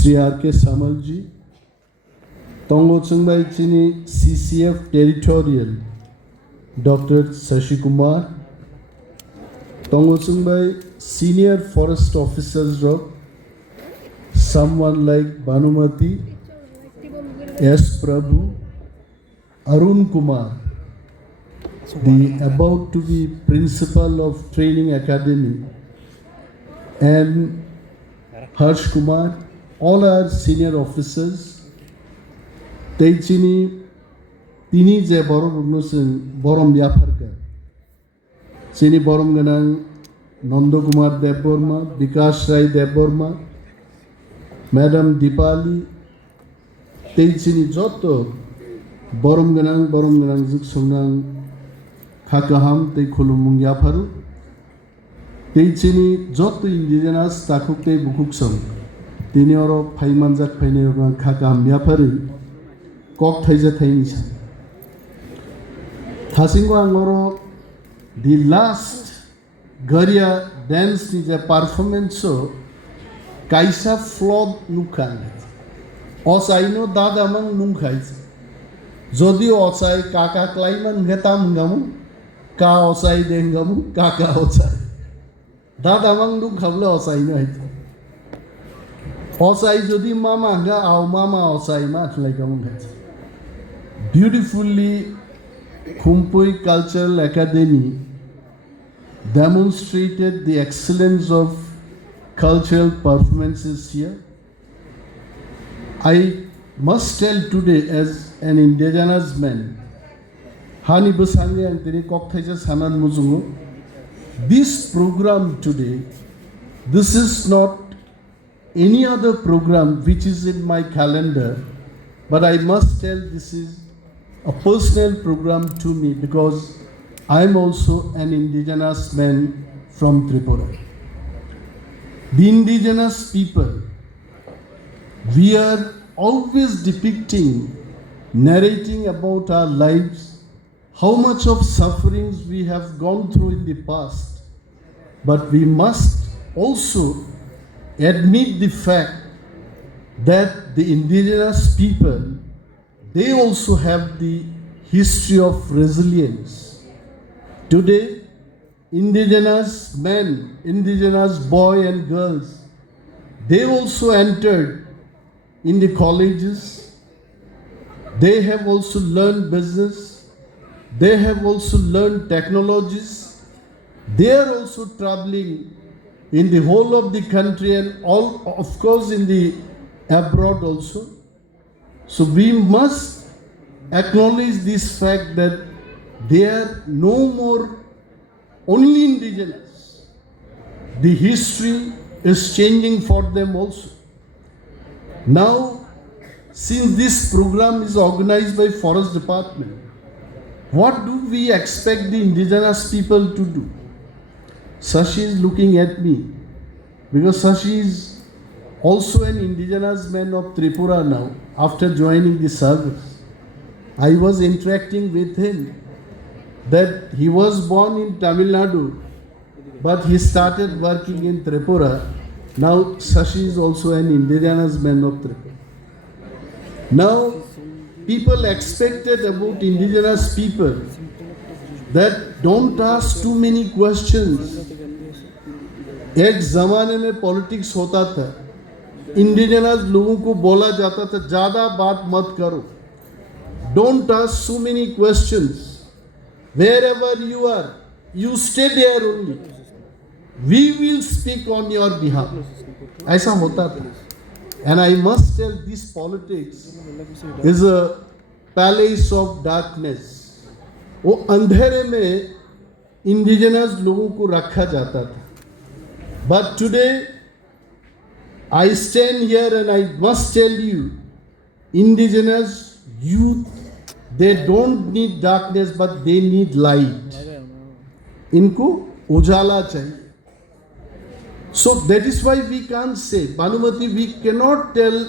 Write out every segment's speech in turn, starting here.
Sri R.K. Samalji, Tongo Tsungbai Chini CCF Territorial, Dr. Shashi Kumar, Tongo Tsungbai Senior Forest Officers of someone like Bhanumati, S. Prabhu, Arun Kumar, the about to be principal of Training Academy, and Harsh Kumar, all are senior officers. Teichini tini je borom nusen borom yafarka. Chini borom ganang Nando Kumar Deborma, Vikas Rai Deborma, Madam Dipali, Teichini Joto, borom ganang zik songang Kakaham te khulumung yafaru. Teichini joto indigenous takuk te bukuk song. Tini oro paimanjak paine orang Kakaham yafaru. Kok thaija thainisa. Thasingo angoro the last Garia dance is a performance so Kaisa flawed nukan. Osaino dadamang nungkais. Jodio osai kaka klaiman ngetam gamu. Ka osai dengamu kaka osai. Dadamang nungkabla osai no hai. Osai jodi mama ga au mama osai mat like hai. Beautifully Kumpui Cultural Academy demonstrated the excellence of cultural performances here. I must tell today as an indigenous man, Hani Busangi and Tini Kokteja Sanan Muzungu, this program today, this is not any other program which is in my calendar, but I must tell this is a personal program to me because I am also an indigenous man from Tripura. The indigenous people, we are always depicting, narrating about our lives, how much of sufferings we have gone through in the past. But we must also admit the fact that the indigenous people, they also have the history of resilience. Today, indigenous men, indigenous boys and girls, they also entered in the colleges. They have also learned business. They have also learned technologies. They are also traveling in the whole of the country and all, of course, in the abroad also. So we must acknowledge this fact that they are no more only indigenous. The history is changing for them also. Now, since this program is organized by Forest Department, what do we expect the indigenous people to do? Shashi is looking at me because Shashi is also an indigenous man of Tripura now after joining the service. I was interacting with him that he was born in Tamil Nadu but he started working in Tripura. Now Shashi is also an indigenous man of Tripura. Now people expected about indigenous people that don't ask too many questions. एक ज़माने में politics होता था, indigenous लोगों को बोला जाता था ज़्यादा बात मत करो. Don't ask so many questions. Wherever you are, you stay there only. We will speak on your behalf. ऐसा होता था. And I must tell this politics is a palace of darkness. वो अंधेरे में इंडिजिनस लोगों को रखा जाता था. But today, I stand here and I must tell you, indigenous youth, they don't need darkness, but they need light. इनको उजाला चाहिए. So that is why we can't say, Bhanumati, we cannot tell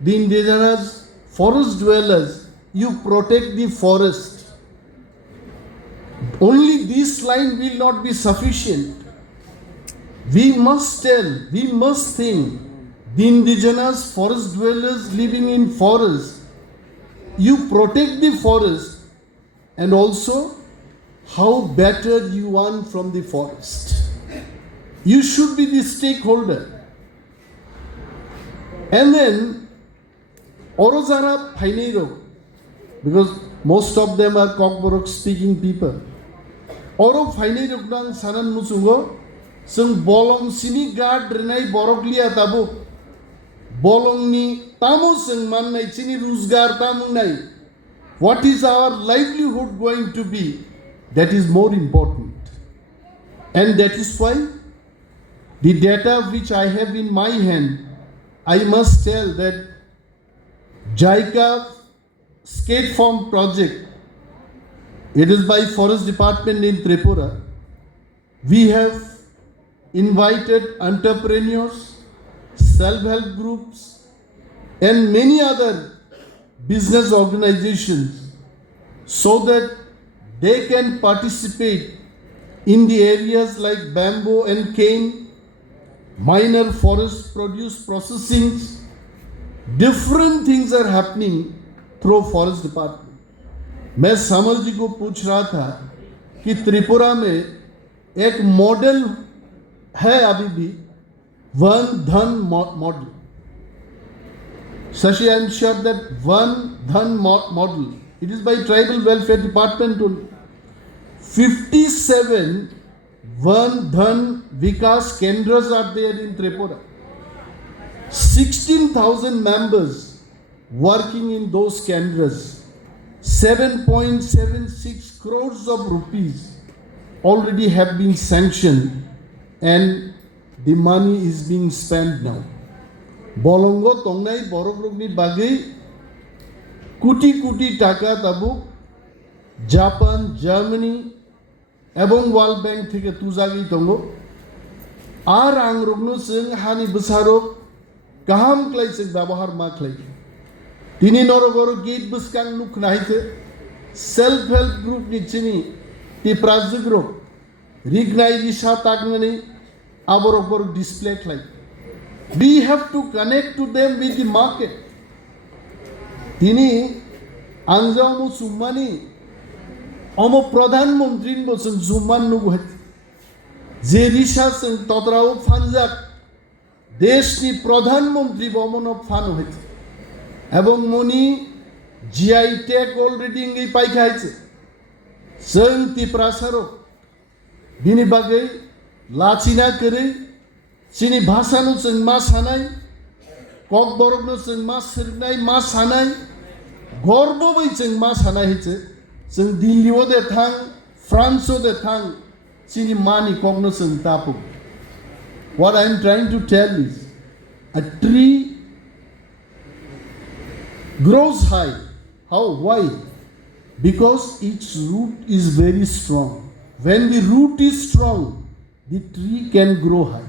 the indigenous forest dwellers, you protect the forest. Only this line will not be sufficient. We must tell, we must think the indigenous forest dwellers living in forest, you protect the forest, and also how better you want from the forest. You should be the stakeholder. And then, Orozara Paineiro, because most of them are Kokborok speaking people. Oro Paineiro Nang Sanan Musungo, Sung Bolong Sini Gard Renai Boroglia Tabu, Bolong ni Tamu Sung Manai Chini Ruzgar Tamunai. What is our livelihood going to be? That is more important. And that is why the data which I have in my hand, I must tell that JICA Skate Farm project, it is by Forest Department in Tripura. We have invited entrepreneurs, self-help groups, and many other business organizations so that they can participate in the areas like bamboo and cane, minor forest produce processing. Different things are happening through forest department. मैं summer जी को पूछ रहा था कि त्रिपुरा में एक model है अभी भी वन धन model. Shashi, I am sure that one dhan model, it is by Tribal Welfare Department only. 57 one dhan Vikas Kendras are there in Tripura. 16,000 members working in those Kendras. 7.76 crores of rupees already have been sanctioned and the money is being spent now. Bolongo tongnai borokrokni bagai kuti kuti taka tabu Japan, Germany, ebong World Bank theke tuzagi tongo ar angrogno sing hani besarok kaham klai sing babahar ma klai tini norogoro gate buskang nuk naite self help group ni chini Tiprasarok rignai risha tagnani aborok display klai. We have to connect to them with the market. Tini Anjamu Sumani Omo Pradhan Mantri Bosun Zuman Nuguhet Zerisha Sing Todrao Fanjak Deshni Pradhan Mantri Bomono Fanuhet Abong Moni GI Tech already in Paikaitse Sing Tiprasarok Bini Bagay Lachina Kere Sini bahasa nu sing mas hanai, kok borok nu sing mas sirnai mas hanai, gorbo bai sing mas hanai hice, sing Dilio de thang, Franco de thang, sini mani kok nu sing tapu. What I am trying to tell is, a tree grows high. How? Why? Because its root is very strong. When the root is strong, the tree can grow high.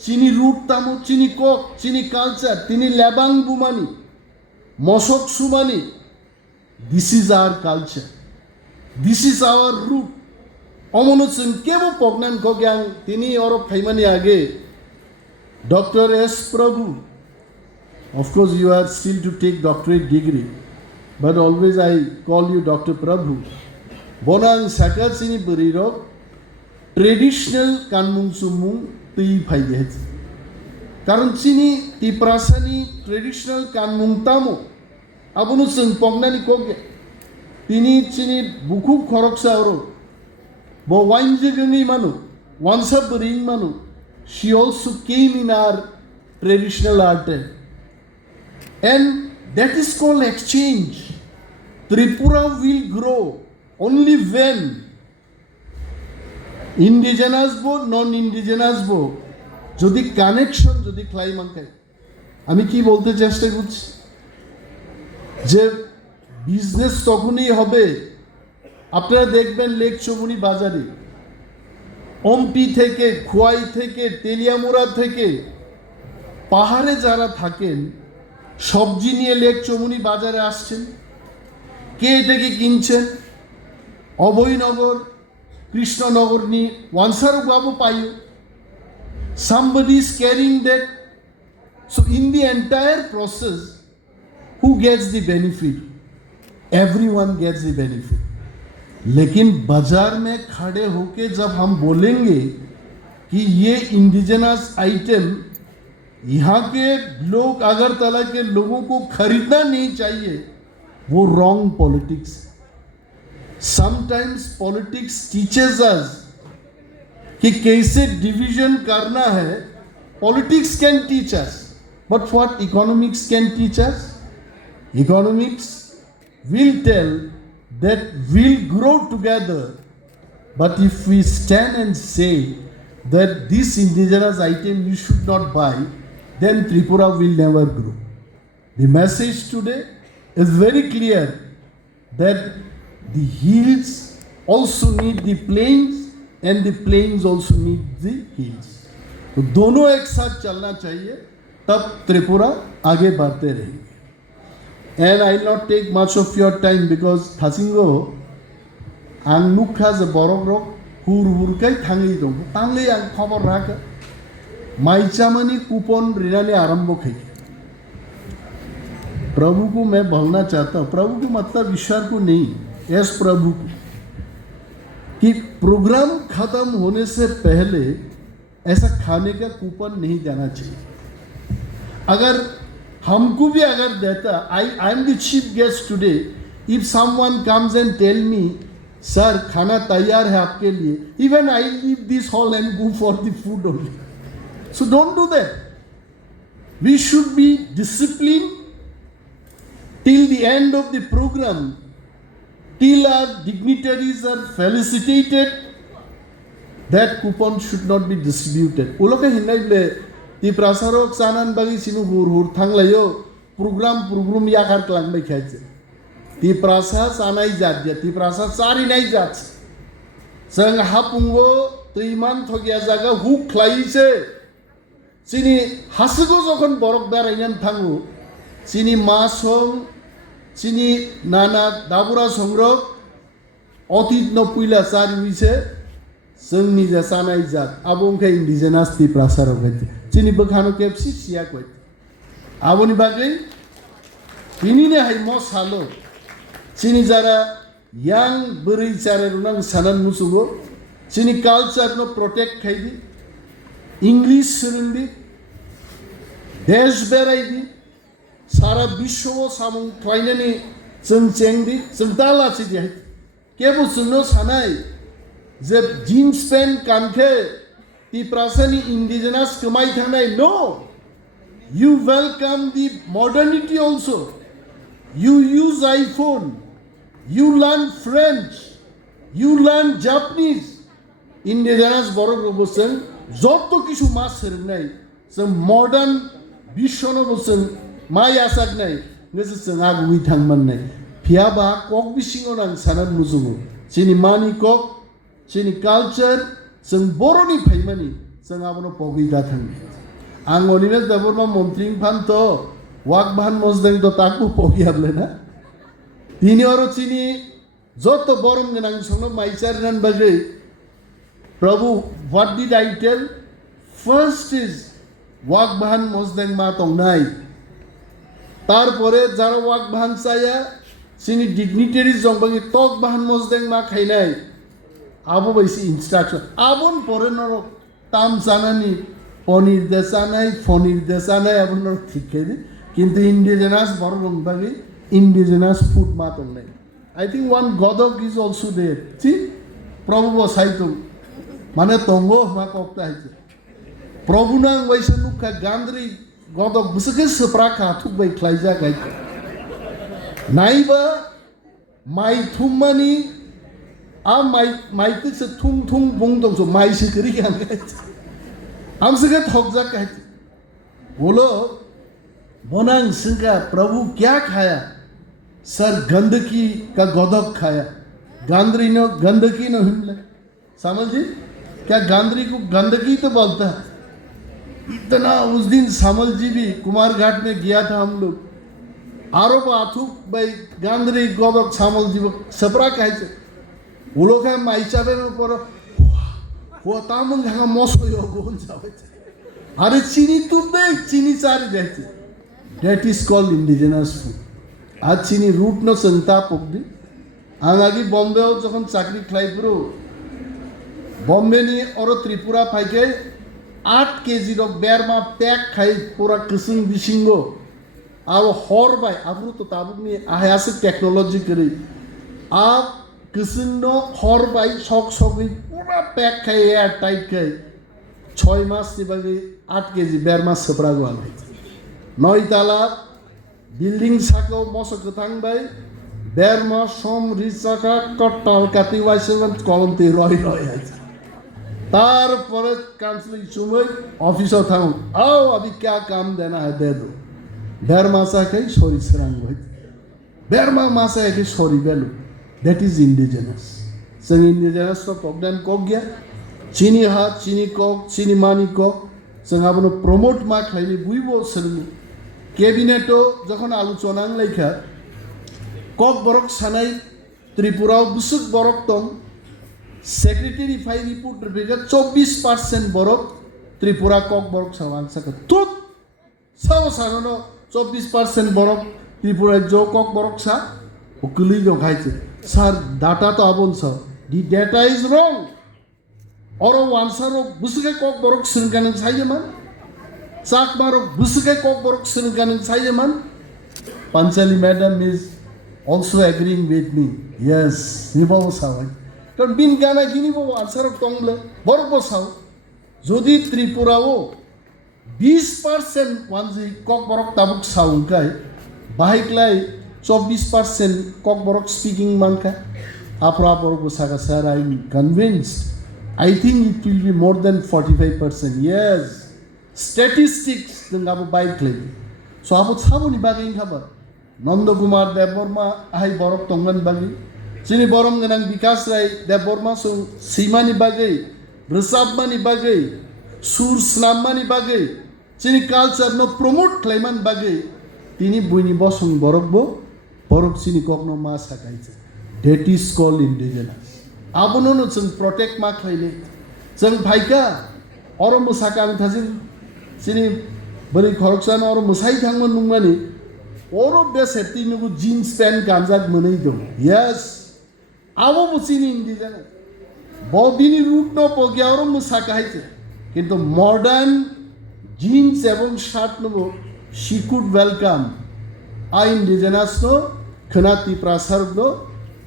Chini root tamu, chini kok, chini culture, tini labang bumani, mosok sumani. This is our culture. This is our root. Omonutsun kebo pognan kogyang tini oro paimani age. Dr. S. Prabhu. Of course, you are still to take doctorate degree, but always I call you Dr. Prabhu. Bonang Sakha chini buriro traditional kanmung sumung. Karon sini Tiprasani traditional kanmung tamu abunu sing pongnani koge tini sini buku khoroksa oro bo wanje gani manu wansa bring manu she also came in our traditional art and that is called exchange. Tripura will grow only when indigenous bo non-indigenous bo jodi connection jodi claim ankai ami ki bolte chesta korchi je business তখনই হবে আপনারা দেখবেন lake চমুনি বাজারে অম্পি থেকে খোয়াই থেকে তেলিয়ামুড়া থেকে পাহাড়ে যারা থাকেন সবজি নিয়ে লেক চমুনি বাজারে আসছেন কে এটাকে কিনছেন Abhaynagar Krishnanagar ni Wansaruk Babu Payu. Somebody is carrying that So in the entire process, who gets the benefit? Everyone gets the benefit. लेकिन बाजार में खड़े होके जब हम बोलेंगे कि ये इंडिजिनस आइटम यहाँ के लोग अगरतला के लोगों को खरीदना नहीं चाहिए, वो wrong politics. Sometimes politics teaches us कि कैसे डिवीजन करना है. Politics can teach us, but what economics can teach us? Economics will tell that we'll grow together, but if we stand and say that this indigenous item you should not buy, then Tripura will never grow. The message today is very clear that the hills also need the plains and the plains also need the hills. तो दोनों एक साथ चलना चाहिए, तब त्रिपुरा आगे बढ़ते रहेंगे. And I will not take much of your time because Thasingo ang nukha ze borok rok hur kai thangi dong tangle ang khobor rakha माइचामनी कूपन रिनाने आरंभ है. प्रभु को मैं बोलना चाहता हूँ, प्रभु को मतलब ईश्वर को नहीं, यस प्रभु को, कि प्रोग्राम खत्म होने से पहले ऐसा खाने का कूपन नहीं जाना चाहिए. अगर हमको भी अगर देता, I am the chief guest today, if someone comes and tell me sir खाना तैयार है आपके लिए, even I leave this hall and go for the food only. So don't do that. We should be discipline till the end of the program, till our dignitaries are felicitated. That coupon should not be distributed. Uloka hinai ble Tiprasarok sanan bagi sinu hur thanglayo program yakar klang bai khaise. Tiprasa sanai jatja, Tiprasa sari nai jats. Sang hapungo tuiman thogya jaga hu khlaise. Sini hasugo jokhon borok berayan thangu. Sini masong sini nana dabura songrok otit no puila sari wise जोंनि जानाय जात आबुंखै इंडिजिनास तिप्रासारक है चिनि बखानो केपसि सिया कोइ आबुनि बागै बिनिने हाय म सालो चिनि Zara यां बोरै चारे रुनां सानान मुसुगो चिनि कल्चर नो प्रोटेक्ट खाइदि इंग्लिश सोलोंदि देश बेरायदि सारा विश्व सामुं ख्लायनानै जों चेंदि जों दालासि दि केबो जोंनो सानाय जब जीन्स पैंट कानखे तिप्रासानी इंडिजिनस कमाई थानाय. No, you welcome the modernity also. You use iPhone, you learn French, you learn Japanese. Indigenous borok bosen joto kishu mas sernai some modern bishono bosen mai asak nai ngese sengag wi thangman nai phiaba kok bisingo nang sanan muzugo chini mani kok chini culture जों बर'नि फाइमानि जों आबनो पगिदा थांनि. आं ओरैनो दाबरमा मन्त्रि फान्त वाक भान मजदें तो ताकु पगियाबले ना दिनि अरो चिनि जत बरम गोनां संनो माइचारनान बागै Prabhu what did I tell. First is वाक भान मजदें मा तंनाय तारपरे जारा वाक भान चाया चिनि डिग्निटारिज जंबागि तक भान मजदें मा खाइनाय आबो बैसी इंस्ट्रक्शन आबोन परेनर ताम जानानी पनीर देसानाय फनीर देसानाय आबोन ठीक है किंतु इंडिजिनस बरगम बागि इंडिजिनस फूड मा तंनाय. I think one gudok is also there. See Prabhu बसाइतो माने तंगो मा कक्ता है प्रभु नां वैसनु का गांद्री गदक बुसके सप्रा का थुक बै ख्लाइजा गाय नाइबा माइ थुममानी आ माइ से थुंग थुंग बुंग दं सो माइ से करी क्या हम से के थक जा कह बोलो बोनांग सिंगा प्रभु क्या खाया सर गंदगी का गदक खाया. गांद्री नो गंदगी नो हिमले समझ जी क्या गांद्री को गंदगी तो बोलता है. इतना उस दिन समल जी भी कुमार घाट में गया था हम लोग आरोप आथु भाई गांद्री गदक समल जी सपरा कहे उलोग माइचाबे पर हुआ तामंग हांगा मसो यो गोन जावे আরে চিনি তুলতে চিনি চারি যাইছে that is called indigenous food আর চিনি রুট ন চিন্তা পকদি আং আগে বম্বেও যখন চাকরি খাইপুরো বম্বে নিয়ে ওর ত্রিপুরা ফাইকে 8 কেজি রক বেরমা প্যাক খাই পুরা কিসিং বিসিঙ্গ আর হর বাই আবরু তো তাবুক নিয়ে আহে আছে টেকনোলজি করে আপ কিসিং হর বাই শক শকি পুরা প্যাক খাই এয়ার টাইট খাই 6 মাস নিবাগে 8 কেজি বেরমা সপরা গোয়াল 9 তালা বিল্ডিং সাকাও মশক থাকবাই বেরমা সম রিচাকা কট্টাল কাতি ওয়াইসেন কলমতে রয় রয় আছে তারপরে কাউন্সিলিং সময় অফিসে থাকুন आओ अभी क्या काम देना है दे दो बेरमा साकै सरी सरांग भाई बेरमा मासा है कि सरी बेलु दैट इज इंडिजिनस जों इंडिजिनस तो प्रोग्राम को गया चीनी हा चीनी को चीनी मानी को जों आबनो प्रमोट मा खाइले बुइबो सोलों कैबिनेटो যখন আলোচনা লেখা কক বরক সানাই ত্রিপুরাও বুসুক বরক দं सेक्रेटरी फाइ रिपोर्ट बेगा 24% बरक त्रिपुरा कक बरक सावां साका तुत साव सानो 24% बरक त्रिपुरा जो कक बरक सा उकली जो खाइছে सर डाटा तो आबन सा दी डाटा इज रॉन्ग और वानसारो बुसके कक बरक सिनगान सायमान चाक मारो बुसके कक बरक सिनगान सायमान पंचाली मैडम इज also agreeing with me yes নিবাও সাওয়াই কারণ বিন গানা কিনিব আনসারক তংলে বড় বসাও যদি ত্রিপুরাও 20% ওয়ানজি কক বরক তাবুক সাউংকাই বাহাইকলাই 24% কক বরক স্পিকিং মানকা আপরা বড় বসাকা sir I am convinced I think it will be more than 45% yes statistics দঙ্গাবো বাইকলাই সো আবো সাবনি বাগিং খাবার নন্দকুমার দেববর্মা আই বরক তংগান বাগি Sini borong ngenang bikas rai deborma so simani bagai resabmani bagai sur snamani bagai sini culture no promote klaiman bagai tini buini bosong borokbo borok sini kokno ma sakaitse that is called indigenous abono no chung protect ma khaile chung bhaika oro musaka ang thajin sini bari khoroksan oro musai thangman nungmani oro beseti nugu jeans pant ganjak monai dong yes आवो मुसिनी indigenous बबिनी root न पगियारो मुसाका हाइছে কিন্তু modern jeans এবং shirt নবো she could welcome I indigenous নো খনা তিপ্রাসারক নো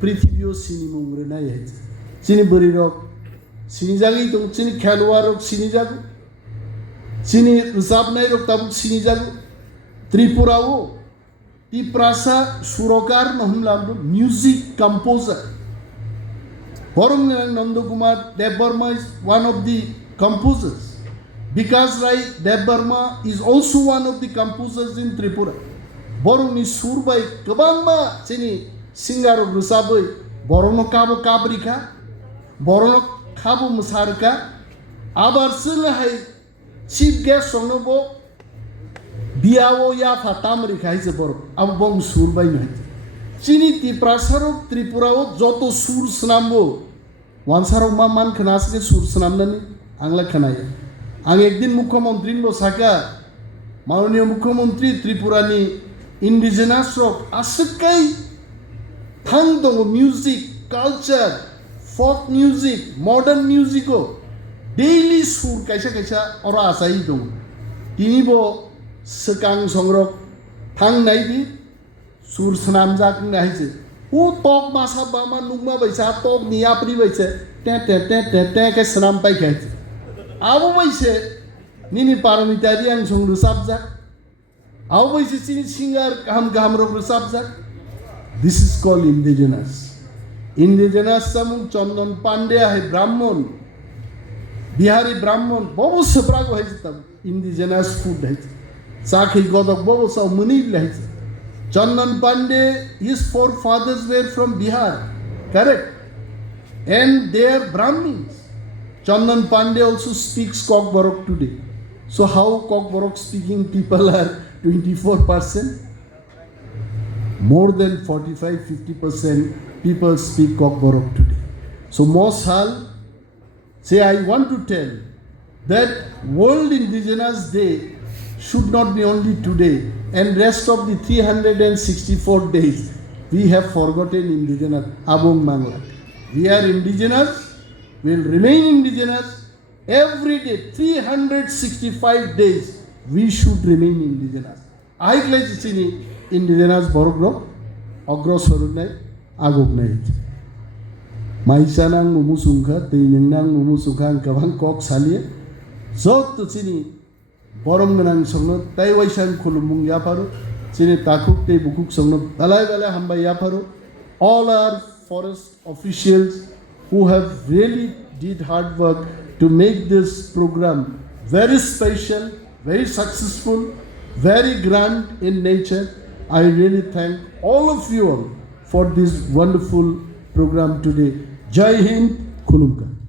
পৃথিবীও সিনি মুংরে নাই হাইছে চিনি বরি রক সিনি জাগি তো চিনি খেলোয়াড় রক সিনি জাগু চিনি রসাব নাই রক তাবু সিনি জাগু ত্রিপুরাও তিপ্রাসা সুরকার নহমলাম music composer Borong Nandakumar Debarma is one of the composers. Because Rai Debarma is also one of the composers in Tripura. Borong is Surbai Kabangma Chini Singer of Rusaboy Borono Kabo Kabrika Borono Kabo Musarka Abar Silahai Chief Guest Sonobo Biao Ya Fatamrika is a Borok Abong Surbai Night. Chini Tiprasarok Tripurao Joto Sur Snambo Wansarok Maman Kanaske Sur Snamnani Angla Kanaya Ang Ekdin Mukhamantri no Sakha Maunio Mukhamantri Tripurani Indigenous Rock Asakai Thangdong music, culture, folk music, modern musico daily sur kaisa kaisa ora asai dong Tinibo Sekang Songrok Thang Naibi Sur senam jak nahiছে ও টক মাসা বামা নুমা বাইসা টক নিয়াপরি বাইছে টে টে টে টে টে কে senam পাই খাইছে আবো বাইছে নিনি পারমিতারিয়ান সংরু সাবজাক আবো বাইছে চিনি সিঙ্গার কাম গাম রব সাবজাক দিস ইজ কল্ড ইন্ডিজিনাস সামু চন্দন পান্ডে আহে ব্রাহ্মণ বিহারি ব্রাহ্মণ বহু সপ্রাগ হইছে তব ইন্ডিজিনাস ফুড হইছে চাখি গদক বহু সব মনি লাইছে Chandan Pandey, his forefathers were from Bihar, correct? And they are Brahmins. Chandan Pandey also speaks Kokborok today. So how Kokborok speaking people are 24%? More than 45-50% people speak Kokborok today. So Mosal say, I want to tell, that World Indigenous Day should not be only today, and rest of the 364 days we have forgotten indigenous Abong Mangla. We are indigenous, we will remain indigenous. Every day, 365 days, we should remain indigenous. I claim sini indigenous borogro, ogro sorunai, agognai. Maisanang mumusungka, tinang mumusungka, kabang kok salia. Zot to sini borong nang songno, taiwaisan kulumung yaparo, sini takuk te bukuk songno, talai gala hamba yaparo. All our forest officials who have really did hard work to make this program very special, very successful, very grand in nature. I really thank all of you all for this wonderful program today. Jai Hind, Kulumka.